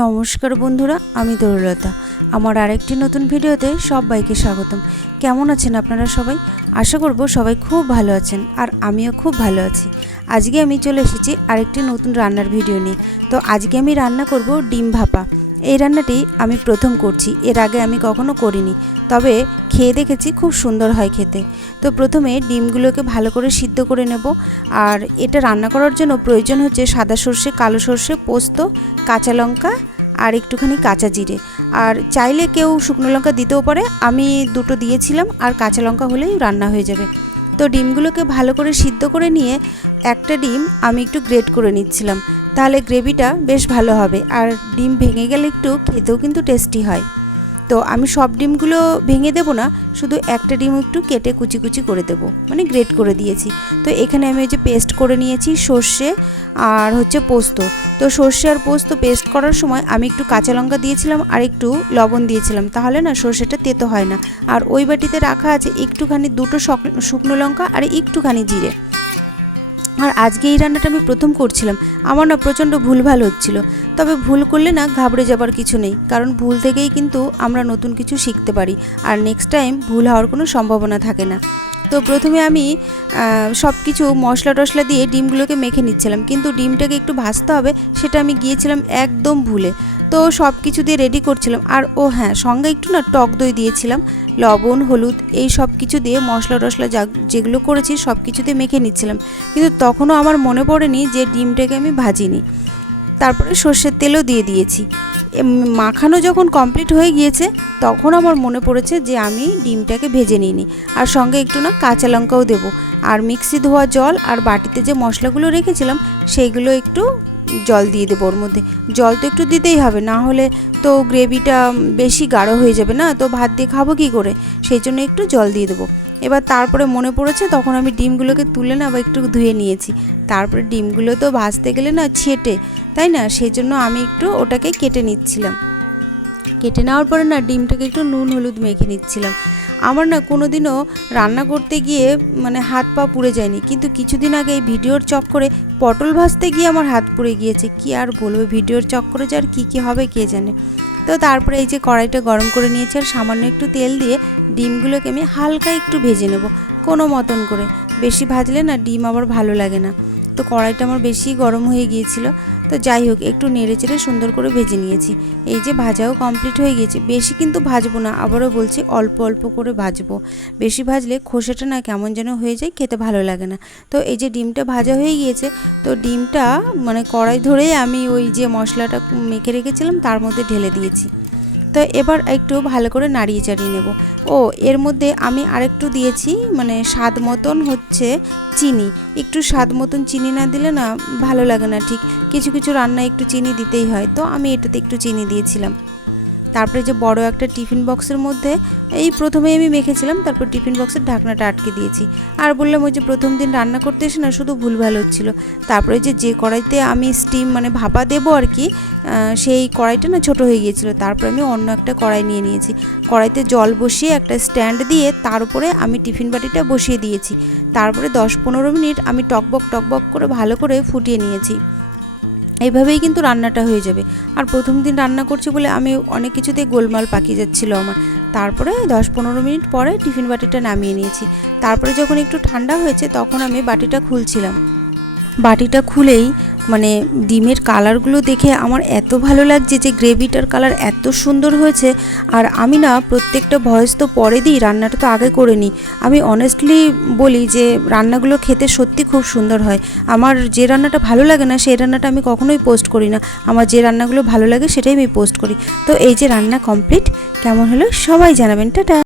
নমস্কার বন্ধুরা, আমি তরুলতা। আমার আরেকটি নতুন ভিডিওতে সবাইকে স্বাগতম। কেমন আছেন আপনারা সবাই? আশা করব সবাই খুব ভালো আছেন, আর আমিও খুব ভালো আছি। আজকে আমি চলে এসেছি আরেকটি নতুন রান্নার ভিডিও নিয়ে। তো আজকে আমি রান্না করব ডিম ভাপা। এই রান্নাটি আমি প্রথম করছি, এর আগে আমি কখনো করিনি, তবে খেয়ে দেখেছি খুব সুন্দর হয় খেতে। তো প্রথমে ডিমগুলোকে ভালো করে সিদ্ধ করে নেব। আর এটা রান্না করার জন্য প্রয়োজন হচ্ছে সাদা সর্ষে, কালো সর্ষে, পোস্ত, কাঁচা লঙ্কা আর একটুখানি কাঁচা জিরে। আর চাইলে কেউ শুকনো লঙ্কা দিতেও পারে, আমি দুটো দিয়েছিলাম, আর কাঁচা লঙ্কা হলেই রান্না হয়ে যাবে। তো ডিমগুলোকে ভালো করে সিদ্ধ করে নিয়ে একটা ডিম আমি একটু গ্রেট করে নিচ্ছিলাম, তাহলে গ্রেভিটা বেশ ভালো হবে। আর ডিম ভেঙে গেলে একটু খেতেও কিন্তু টেস্টি হয়। তো আমি সব ডিমগুলো ভেঙে দেবো না, শুধু একটা ডিম একটু কেটে কুচি কুচি করে দেবো, মানে গ্রেট করে দিয়েছি। তো এখানে আমি যে পেস্ট করে নিয়েছি সর্ষে আর হচ্ছে পোস্ত। তো সর্ষে আর পোস্ত পেস্ট করার সময় আমি একটু কাঁচা লঙ্কা দিয়েছিলাম আর একটু লবণ দিয়েছিলাম, তাহলে না সর্ষেটা তেতো হয় না। আর ওই বাটিতে রাখা আছে একটুখানি দুটো শুকনো লঙ্কা আর একটুখানি জিরে। আর আজকে এই রান্নাটা আমি প্রথম করছিলাম, আমার না প্রচণ্ড ভুলভাল হচ্ছিল। তবে ভুল করলে না ঘাবড়ে যাবার কিছু নেই, কারণ ভুল থেকেই কিন্তু আমরা নতুন কিছু শিখতে পারি, আর নেক্সট টাইম ভুল হওয়ার কোনো সম্ভাবনা থাকে না। তো প্রথমে আমি সব কিছু মশলা টশলা দিয়ে ডিমগুলোকে মেখে নিচ্ছিলাম, কিন্তু ডিমটাকে একটু ভাজতে হবে সেটা আমি গিয়েছিলাম একদম ভুলে। তো সব কিছু দিয়ে রেডি করছিলাম। আর হ্যাঁ, সঙ্গে একটু না টক দই দিয়েছিলাম, লবণ, হলুদ, এই সব কিছু দিয়ে মশলা টশলা যেগুলো করেছি সব কিছু দিয়ে মেখে নিচ্ছিলাম। কিন্তু তখনও আমার মনে পড়েনি যে ডিমটাকে আমি ভাজিনি। তারপরে সর্ষের তেলও দিয়ে দিয়েছি। মাখানো যখন কমপ্লিট হয়ে গিয়েছে তখন আমার মনে পড়েছে যে আমি ডিমটাকে ভেজে নিইনি। আর সঙ্গে একটু না কাঁচা লঙ্কাও দেবো। আর মিক্সি ধোয়া জল আর বাটিতে যে মশলাগুলো রেখেছিলাম সেইগুলো একটু জল দিয়ে দেবো ওর মধ্যে। জল তো একটু দিতেই হবে, না হলে তো গ্রেভিটা বেশি গাঢ় হয়ে যাবে না, তো ভাত দিয়ে খাবো কী করে, সেই জন্য একটু জল দিয়ে দেবো। এবার তারপরে মনে পড়েছে তখন আমি ডিমগুলোকে তুলে না আবার একটু ধুয়ে নিয়েছি। তারপরে ডিমগুলো তো ভাজতে গেলে না ছেটে, তাই না, সেই জন্য আমি একটু ওটাকে কেটে নিচ্ছিলাম। কেটে নেওয়ার পরে না ডিমটাকে একটু নুন হলুদ মেখে নিচ্ছিলাম। আমার না কোনো দিনও রান্না করতে গিয়ে মানে হাত পা পুড়ে যায়নি, কিন্তু কিছুদিন আগে এই ভিডিওর চক্করে পটল ভাজতে গিয়ে আমার হাত পুড়ে গিয়েছে। কি আর বলবো, ভিডিওর চক্করে যে আর কী হবে কে জানে। তো তারপরে এই যে কড়াইটা গরম করে নিয়েছি, আর সামান্য একটু তেল দিয়ে ডিমগুলোকে আমি হালকা একটু ভেজে নেব, কোনো মতন করে। বেশি ভাজলে না ডিম আবার ভালো লাগে না। তো কড়াইটা আমার বেশি গরম হয়ে গিয়েছিল, তো যাই হোক একটু নেড়ে চেড়ে সুন্দর করে ভেজে নিয়েছি। এই যে ভাজাও কমপ্লিট হয়ে গিয়েছে। বেশি কিন্তু ভাজবো না, আবারও বলছি অল্প অল্প করে ভাজবো। বেশি ভাজলে খোসাটা না কেমন যেন হয়ে যায়, খেতে ভালো লাগে না। তো এই যে ডিমটা ভাজা হয়ে গিয়েছে, তো ডিমটা মানে কড়াই ধরেই আমি ওই যে মশলাটা মেখে রেখেছিলাম তার মধ্যে ঢেলে দিয়েছি। তো এবার একটু ভালো করে নাড়িয়ে চাড়িয়ে নেব। এর মধ্যে আমি আরেকটু দিয়েছি, মানে স্বাদ মতন হচ্ছে চিনি। একটু স্বাদ মতন চিনি না দিলে না ভালো লাগে না ঠিক, কিছু কিছু রান্নায় একটু চিনি দিতেই হয়, তো আমি এটাতে একটু চিনি দিয়েছিলাম। তারপরে যে বড় একটা টিফিন বক্সের মধ্যে এই প্রথমে আমি মেখেছিলাম, তারপর টিফিন বক্সের ঢাকনাটা আটকে দিয়েছি। আর বললাম ওই যে প্রথম দিন রান্না করতে এসে না শুধু ভুলভাল হচ্ছিলো। তারপরে যে কড়াইতে আমি স্টিম মানে ভাপা দেবো আর কি, সেই কড়াইটা না ছোট হয়ে গিয়েছিলো। তারপরে আমি অন্য একটা কড়াই নিয়ে নিয়েছি। কড়াইতে জল বসিয়ে একটা স্ট্যান্ড দিয়ে তার উপরে আমি টিফিন বাটিটা বসিয়ে দিয়েছি। তারপরে 10-15 মিনিট আমি টকবক করে ভালো করে ফুটিয়ে নিয়েছি। এইভাবেই কিন্তু রান্নাটা হয়ে যাবে। আর প্রথম দিন রান্না করছি বলে আমি অনেক কিছুতে গোলমাল পাকিয়ে যাচ্ছিলো আমার। তারপরে 10-15 মিনিট পরে টিফিন বাটিটা নামিয়ে নিয়েছি। তারপরে যখন একটু ঠান্ডা হয়েছে তখন আমি বাটিটা খুলছিলাম। বাটিটা খুলেই মানে ডিমের কালারগুলো দেখে আমার এত ভালো লাগছে যে গ্রেভিটার কালার এত সুন্দর হয়েছে। আর আমি না প্রত্যেকটা ভয়েস তো পরে দিই, রান্নাটা তো আগে করে নিই। আমি অনেস্টলি বলি যে রান্নাগুলো খেতে সত্যি খুব সুন্দর হয়। আমার যে রান্নাটা ভালো লাগে না সেই রান্নাটা আমি কখনোই পোস্ট করি না, আমার যে রান্নাগুলো ভালো লাগে সেটাই আমি পোস্ট করি। তো এই যে রান্না কমপ্লিট, কেমন হলো সবাই জানাবেন। টাটা।